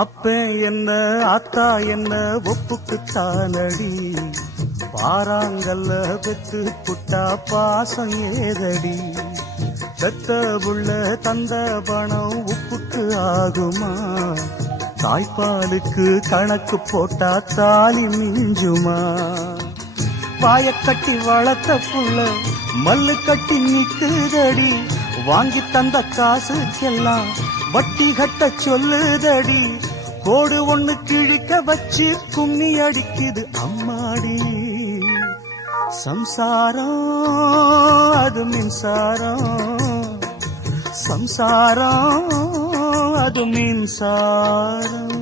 அப்ப என்ன ஆத்தா என்ன ஒப்புக்குத்தானடி, பாராங்கல்ல பெத்து புட்டா பாசம் ஏதடி, பெத்த புள்ள தந்த பணம் உப்புக்கு ஆகுமா, தாய்ப்பாலுக்கு கணக்கு போட்டா தாலி மிஞ்சுமா, வாயக்கட்டி வளர்த்த புள்ள மல்லு கட்டி நிக்குதடி, வாங்கி தந்த காசுக்கெல்லாம் வட்டி கட்ட சொல்லுதடி, கோடு ஒண்ணு கிழிக்க வச்சு கும்மி அடிக்குது அம்மாடி, சம்சாரம் அது மின்சாரம், சம்சாரம் அது மின்சாரம்.